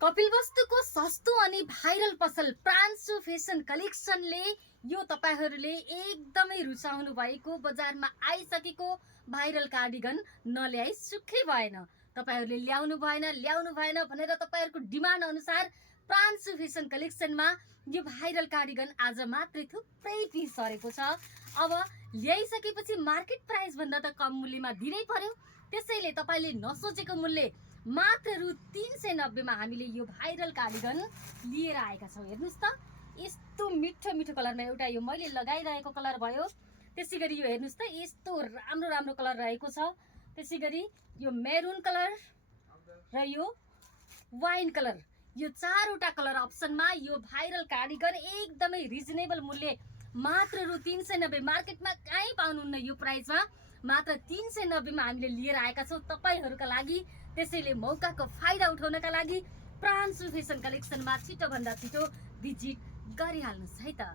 कपिलवस्तुको सस्तो अनि भाइरल पसल प्रान्सु फेसन कलेक्सनले यो तपाईहरूले एकदमै रुचाउनु भएको बजारमा आइसकेको भाइरल कार्डिगन नल्याई सुखै भएन। तपाईहरूले ल्याउनु भएन भनेर तपाईहरूको डिमान्ड अनुसार प्रान्सु फेसन कलेक्सनमा यो भाइरल कार्डिगन आज मात्रै थुप्रै पिस सरेको छ। अब ल्याइसकेपछि मार्केट प्राइस भन्दा त कम मूल्यमा दिनै पर्यो। त्यसैले तपाईले नसोचेको मूल्य मात्र रु 390 मा हामीले यो भाइरल कार्डिगन लिएर आएका छौँ। हेर्नुस् त, यस्तो मिठो मिठो कलरमा एउटा यो मैले लगाइरहेको कलर भयो। त्यसैगरी यो हेर्नुस् त, यस्तो राम्रो राम्रो कलर रहेको छ। त्यसैगरी यो मेरून कलर र यो वाइन कलर, यो चारवटा कलर अप्सनमा यो भाइरल कार्डिगन एकदमै रिजनेबल मूल्य मात्र रु 390। मार्केटमा कहीँ पाउनुहुन्न यो प्राइसमा, मात्र 390 मा हामीले लिएर आएका छौँ तपाईहरुका लागि। त्यसैले मौकाको फाइदा उठाउनका लागि प्रान्सु फेसन कलेक्सनमा छिटो भन्दा छिटो भिजिट गरिहाल्नुस् है त।